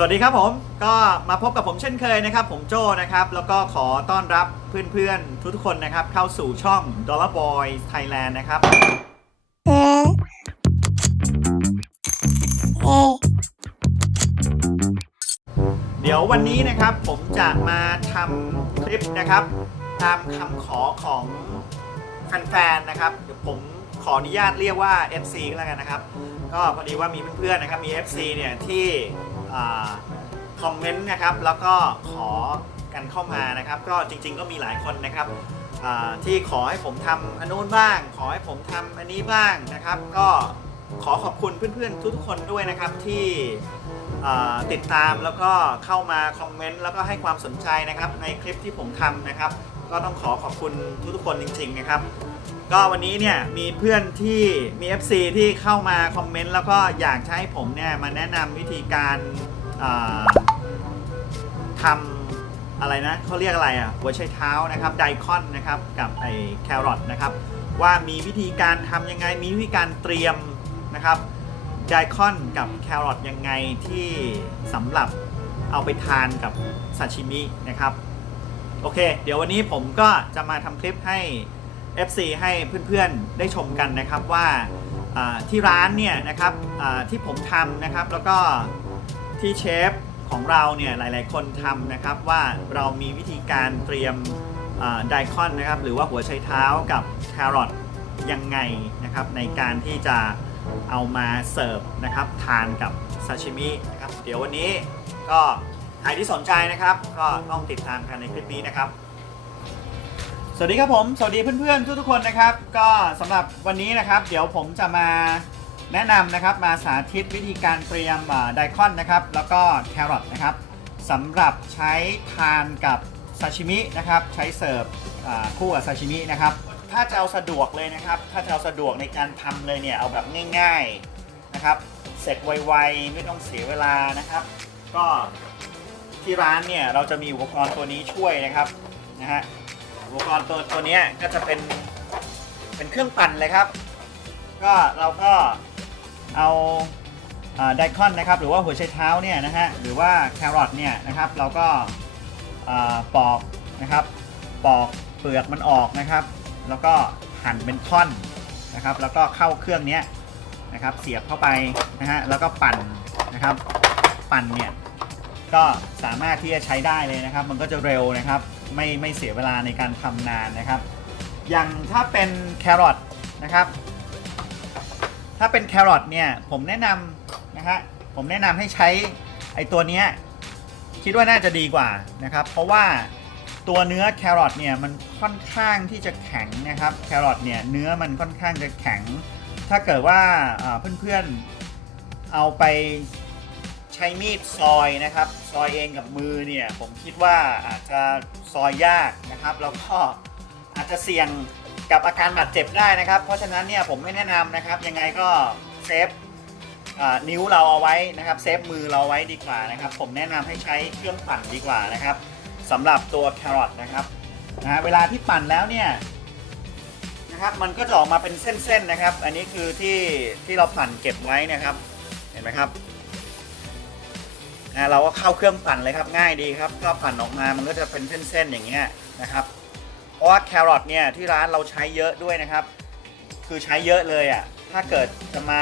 สวัสดีครับผมก็มาพบกับผมเช่นเคยนะครับ ผมโจ้นะครับ แล้วก็ขอต้อนรับเพื่อนๆ ทุกๆคนนะครับ เข้าสู่ช่อง Dollar Boy Thailand นะครับเดี๋ยววันนี้นะครับผมจะมาทำคลิปนะครับ ตามคำขอของแฟนๆนะครับเดี๋ยวผมขออนุญาตเรียกว่า FC ก็แล้วกันนะครับ ก็พอดีว่ามีเพื่อนๆนะครับมี FC เนี่ยที่ คอมเมนต์นะครับแล้วก็ขอกันเข้ามานะครับ ก็จริง ๆ ก็มีหลายคนนะครับที่ขอให้ผมทำอันนู้นบ้าง ขอให้ผมทำอันนี้บ้างนะครับ ก็ขอขอบคุณเพื่อนๆทุกๆคนด้วยนะครับที่ ติดตามแล้วก็เข้ามาคอมเมนต์แล้วก็ให้ความสนใจนะครับในคลิปที่ผมทำนะครับ ก็ต้องขอขอบคุณทุกๆคนจริง ๆ นะครับ ก็วันนี้เนี่ยมีเพื่อนที่มี FC ที่เข้ามาคอมเมนต์แล้วก็อยากจะให้ผมเนี่ยมาแนะนำวิธีการทำอะไรนะเขาเรียกอะไรอะหัวไชเท้านะครับไดคอนนะครับกับไอแครอทนะครับว่ามีวิธีการทำยังไงมีวิธีการเตรียมนะครับ ไดคอนกับแครอทยังไงที่สำหรับเอาไปทานกับซาชิมินะครับ โอเค เดี๋ยววันนี้ผมก็จะมาทำคลิปให้ FC ให้เพื่อนๆได้ชมกันนะครับว่าที่ร้านเนี่ยนะครับที่ผมทำนะครับแล้วก็ที่เชฟของเราเนี่ยหลายๆคนทำนะครับว่าเรามีวิธีการเตรียมไดคอนนะครับหรือว่าหัวไชเท้ากับแครอทยังไงนะครับในการที่จะ เอามาเสิร์ฟนะครับทานกับซาชิมินะครับเดี๋ยววันนี้ก็ใครที่สนใจนะครับ ก็ต้องติดตามกันในคลิปนี้นะครับ สวัสดีครับผม สวัสดีเพื่อนๆทุกๆคนนะครับ ก็สำหรับวันนี้นะครับ เดี๋ยวผมจะมาแนะนำนะครับมาสาธิตวิธีการเตรียมไดคอนนะครับ แล้วก็แครอทนะครับสำหรับใช้ทานกับซาชิมินะครับ ใช้เสิร์ฟคู่กับซาชิมินะครับ ถ้าจะเอาสะดวกเลยนะครับ ถ้าจะเอาสะดวกในการทำเลยเนี่ยเอาแบบง่าย ๆนะครับ เสร็จไวๆไม่ต้องเสียเวลานะครับ ก็ที่ร้านเนี่ยเราจะมีอุปกรณ์ตัวนี้ช่วยนะครับนะฮะอุปกรณ์ตัวตัวนี้ก็จะเป็นเป็นเครื่องปั่นเลยครับ ก็เราก็เอาไดคอนนะครับหรือว่าหัวไชเท้าเนี่ยนะฮะหรือว่าแครอทเนี่ยนะครับเราก็ปอกนะครับปอกเปลือกมันออกนะครับ แล้วก็หั่นเป็นท่อนนะครับ แล้วก็เข้าเครื่องนี้นะครับ เสียบเข้าไปนะฮะแล้วก็ปั่นนะครับ ปั่นเนี่ยก็สามารถที่จะใช้ได้เลยนะครับ มันก็จะเร็วนะครับ ไม่ไม่เสียเวลาในการทำนานนะครับ อย่างถ้าเป็นแครอทนะครับ ถ้าเป็นแครอทเนี่ยผมแนะนำนะฮะผมแนะนำให้ใช้ไอตัวเนี้ยคิดว่าน่าจะดีกว่านะครับ เพราะว่า ตัวเนื้อแครอทเนี่ยมันค่อนข้างที่จะแข็งนะครับแครอทเนี่ยเนื้อมันค่อนข้างจะแข็ง ถ้าเกิดว่าเพื่อนๆเอาไปใช้มีดซอยนะครับซอยเองกับมือเนี่ยผมคิดว่าอาจจะซอยยากนะครับ แล้วก็อาจจะเสี่ยงกับอาการบาดเจ็บได้นะครับ เพราะฉะนั้นเนี่ยผมไม่แนะนำนะครับยังไงก็เซฟนิ้วเราเอาไว้นะครับเซฟมือเราไว้ดีกว่านะครับ ผมแนะนำให้ใช้เครื่องปั่นดีกว่านะครับ สำหรับตัวแครอทนะครับนะเวลาที่ปั่นแล้วเนี่ยนะครับมันก็จะออกมาเป็นเส้นๆนะครับ อันนี้คือที่ที่เราปั่นเก็บไว้นะครับ เห็นไหมครับนะเราก็เข้าเครื่องปั่นเลยครับง่ายดีครับ ก็ปั่นออกมามันก็จะเป็นเส้นๆอย่างเงี้ยนะครับ เพราะว่าแครอทเนี่ยที่ร้านเราใช้เยอะด้วยนะครับ คือใช้เยอะเลยอะ่ะถ้าเกิดจะมา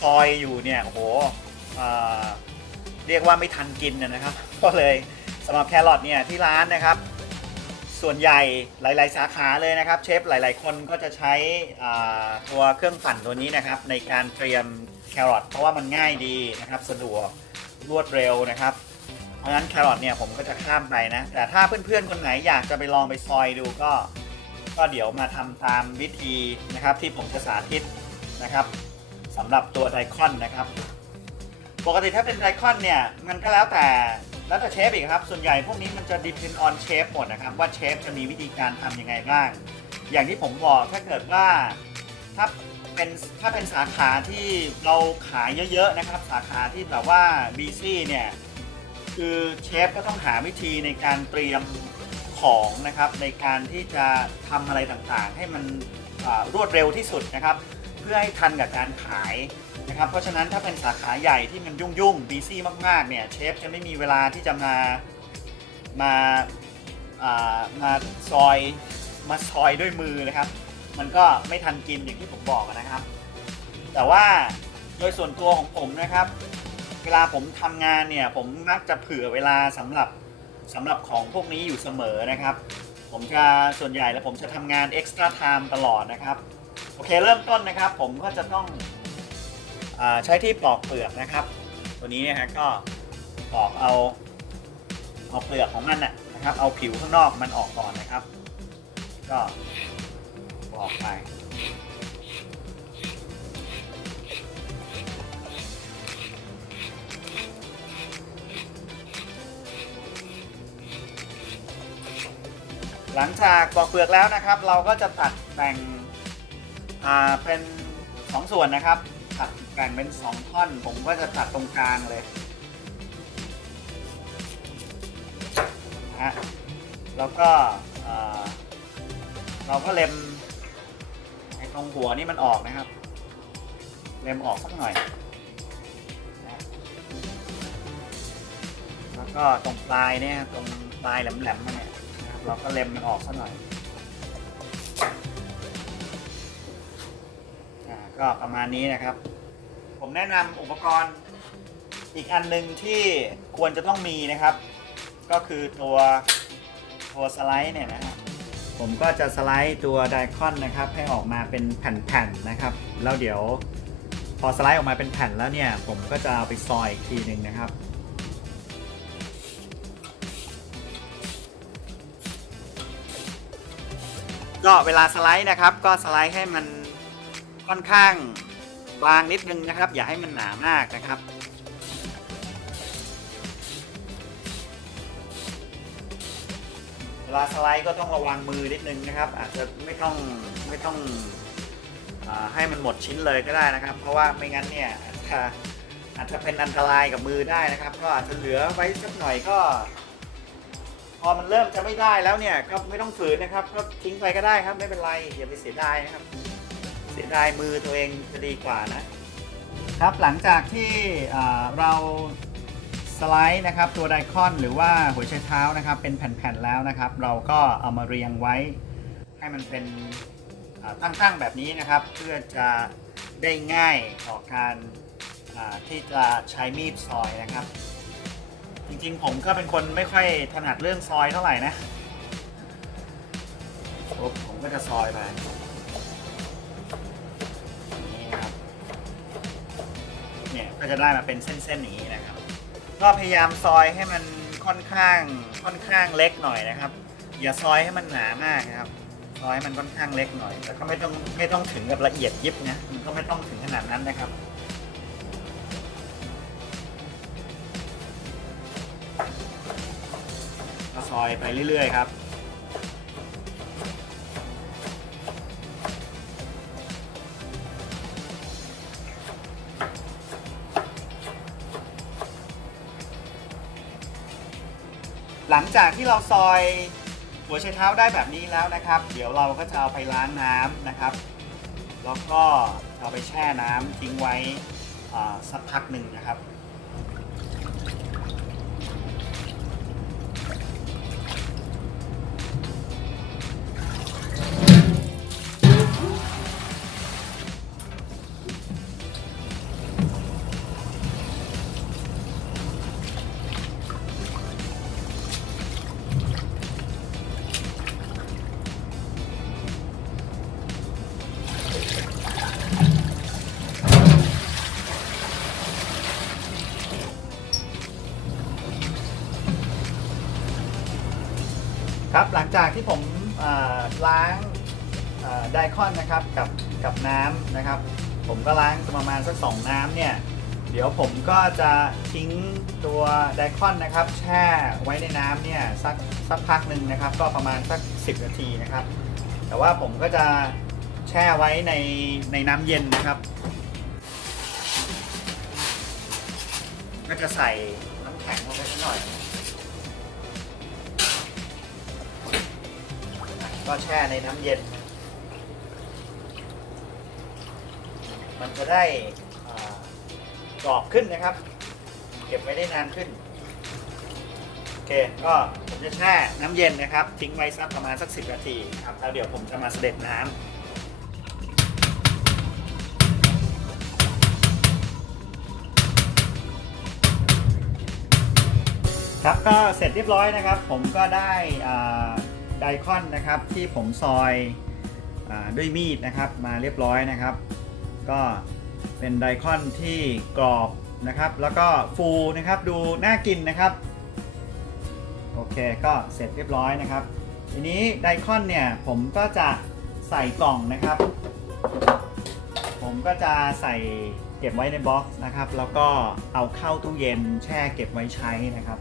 ซอยอยู่เนี่ยโอ้โหเรียกว่าไม่ทันกินนะครับ ก็เลย สำหรับแครอทเนี่ยที่ร้านนะครับ ส่วนใหญ่หลาย ๆ สาขาเลยนะครับ เชฟหลาย ๆ คนก็จะใช้อ่าตัวเครื่องปั่นตัวนี้นะครับ ในการเตรียมแครอทเพราะว่ามันง่ายดีนะครับ สะดวกรวดเร็วนะครับ เพราะฉะนั้นแครอทเนี่ยผมก็จะข้ามไปนะ แต่ถ้าเพื่อน ๆ คนไหนอยากจะไปลองไปซอยดูก็ ก็เดี๋ยวมาทำตามวิธีนะครับที่ผมจะสาธิตนะครับสำหรับตัวไดคอนนะครับ ปกติถ้าเป็นไดคอนเนี่ย มันก็แล้วแต่ แล้วแต่เชฟอีกครับ ส่วนใหญ่พวกนี้มันจะ depend on เชฟหมดนะครับ ว่าเชฟจะมีวิธีการทำยังไงบ้าง อย่างที่ผมบอกถ้าเกิดว่าถ้าเป็นถ้าเป็นสาขาที่เราขายเยอะๆนะครับ สาขาที่แบบว่า busy เนี่ย คือเชฟก็ต้องหาวิธีในการเตรียมของนะครับในการที่จะทำอะไรต่างๆ ให้มันรวดเร็วที่สุดนะครับ เพื่อให้ทันกับการขายนะครับเพราะฉะนั้นถ้าเป็นสาขาใหญ่ที่มันยุ่งยุ่งบีซี่มากๆเนี่ยเชฟจะไม่มีเวลาที่จะมามาามาซอยมาซอยด้วยมือนะครับ มันก็ไม่ทันกินอย่างที่ผมบอกนะครับ แต่ว่าโดยส่วนตัวของผมนะครับ เวลาผมทำงานเนี่ยผมมักจะเผื่อเวลาสำหรับสำหรับของพวกนี้อยู่เสมอนะครับ ผมจะส่วนใหญ่แล้วผมจะทำงาน extra time ตลอดนะครับ โอเคเริ่มต้นนะครับ ผมก็จะต้องอใช้ที่ปอกเปลือกนะครับ ตัวนี้นะฮะก็ปอกเอาเอาเปลือกของมันนะนะครับ เอาผิวข้างนอกมันออกก่อนนะครับ ก็ปอกไปหลังจากปอกเปลือกแล้วนะครับ เราก็จะตัดแบ่ง อ่าเป็นสองส่วนนะครับตัดแบ่งเป็นสองท่อน ผมก็จะตัดตรงกลางเลยนะฮะแล้วก็อ่าเราก็เล็มไอ้ตรงหัวนี่มันออกนะครับ เล็มออกสักหน่อยนะแล้วก็ตรงปลายเนี่ยตรงปลายแหลมๆมันเนี่ยนะครับเราก็เล็มมันออกซะหน่อย ก็ประมาณนี้นะครับ ผมแนะนำอุปกรณ์อีกอันหนึ่งที่ควรจะต้องมีนะครับ ก็คือตัวตัวสไลด์เนี่ยนะฮะผมก็จะสไลด์ตัวไดคอนนะครับ ให้ออกมาเป็นแผ่นๆนะครับ แล้วเดี๋ยวพอสไลด์ออกมาเป็นแผ่นแล้วเนี่ย ผมก็จะเอาไปซอยอีกทีหนึ่งนะครับก็เวลาสไลด์นะครับ ก็สไลด์ให้มัน ค่อนข้างบางนิดนึงนะครับ อย่าให้มันหนามากนะครับ เวลาสไลด์ก็ต้องระวังมือนิดนึงนะครับ อาจจะไม่ต้องไม่ต้องอให้มันหมดชิ้นเลยก็ได้นะครับ เพราะว่าไม่งั้นเนี่ยอาจจะอาจจะเป็นอันตรายกับมือได้นะครับ ก็อาจจะเหลือไว้สักหน่อยก็พอมันเริ่มจะไม่ได้แล้วเนี่ยก็ไม่ต้องฝืนนะครับ ก็ทิ้งไปก็ได้ครับไม่เป็นไรอย่าไปเสียดายนะครับ เสียดายมือตัวเองจะดีกว่านะครับหลังจากที่เราสไลด์นะครับตัวไดคอนหรือว่าหัวไชเท้านะครับเป็นแผ่นๆแล้วนะครับ เราก็เอามาเรียงไว้ ให้มันเป็นตั้งๆแบบนี้นะครับ เพื่อจะได้ง่ายต่อการที่จะใช้มีดซอยนะครับ จริงๆผมก็เป็นคนไม่ค่อยถนัดเรื่องซอยเท่าไหร่นะผมก็จะซอยไป ก็จะได้มาเป็นเส้นๆอย่างนี้นะครับ ก็พยายามซอยให้มันค่อนข้างค่อนข้างเล็กหน่อยนะครับ อย่าซอยให้มันหนามากนะครับ ซอยให้มันค่อนข้างเล็กหน่อยแต่ก็ไม่ต้องไม่ต้องถึงกับละเอียดยิบนะมันก็ไม่ต้องถึงขนาดนั้นนะครับก็ซอยไปเรื่อยๆครับ หลังจากที่เราซอยหัวไชเท้าได้แบบนี้แล้วนะครับ เดี๋ยวเราก็จะเอาไปล้างน้ำนะครับ แล้วก็เอาไปแช่น้ำทิ้งไว้สักพักหนึ่งนะครับ จากที่ผมล้างไดคอนนะครับกับกับน้ำนะครับ ผมก็ล้างประมาณสักสองน้ำเนี่ยเดี๋ยวผมก็จะทิ้งตัวไดคอนนะครับ แช่ไว้ในน้ำเนี่ยสักสักพักหนึ่งนะครับ ก็ประมาณสัก 10 นาทีนะครับ แต่ว่าผมก็จะแช่ไว้ในในน้ำเย็นนะครับ ก็จะใส่น้ำแข็งลงไปสักหน่อย ก็แช่ในน้ำเย็น มันจะได้กรอบขึ้นนะครับ เก็บไว้ได้นานขึ้น โอเค ก็ผมจะแช่น้ำเย็นนะครับ ทิ้งไว้สักประมาณสัก 10 นาทีครับ แล้วเดี๋ยวผมจะมาเสด็จน้ำครับก็เสร็จเรียบร้อยนะครับ ผมก็ได้อ่า ไดคอนนะครับที่ผมซอยอด้วยมีดนะครับมาเรียบร้อยนะครับ ก็เป็นไดคอนที่กรอบนะครับ แล้วก็ฟูนะครับดูน่ากินนะครับโอเคก็เสร็จเรียบร้อยนะครับ ทีนี้ไดคอนเนี่ยผมก็จะใส่กล่องนะครับ ผมก็จะใส่เก็บไว้ในบ็อกซ์นะครับ แล้วก็เอาเข้าตู้เย็นแช่เก็บไว้ใช้นะครับ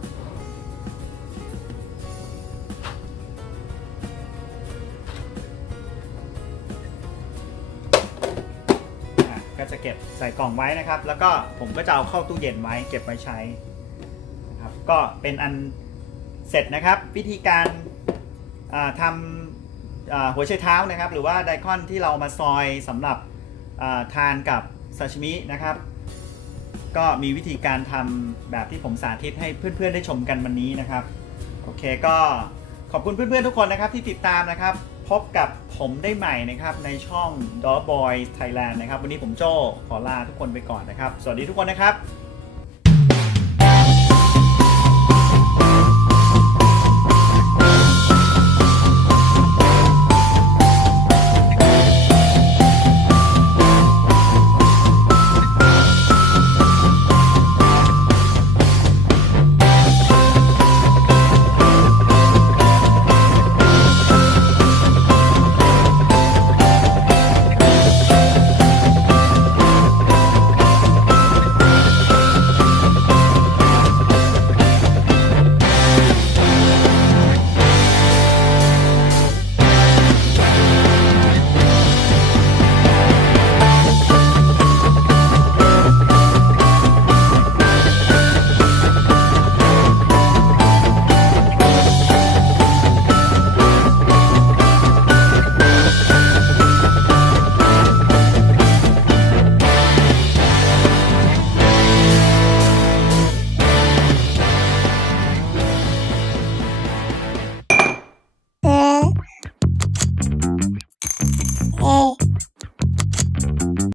เก็บใส่กล่องไว้นะครับ แล้วก็ผมก็จะเอาเข้าตู้เย็นไว้เก็บไว้ใช้นะครับก็เป็นอันเสร็จนะครับ วิธีการาทำหัวไชเท้านะครับ หรือว่าไดคอนที่เรามาซอยสำหรับาทานกับซาชิมินะครับ ก็มีวิธีการทำแบบที่ผมสาธิตให้เพื่อนๆได้ชมกันวันนี้นะครับ โอเคก็ขอบคุณเพื่อนๆทุกคนนะครับที่ติดตามนะครับ พบกับผมได้ใหม่นะครับในช่อง d o g Boy Thailand นะครับ วันนี้ผมโจ้ขอลาทุกคนไปก่อนนะครับ สวัสดีทุกคนนะครับ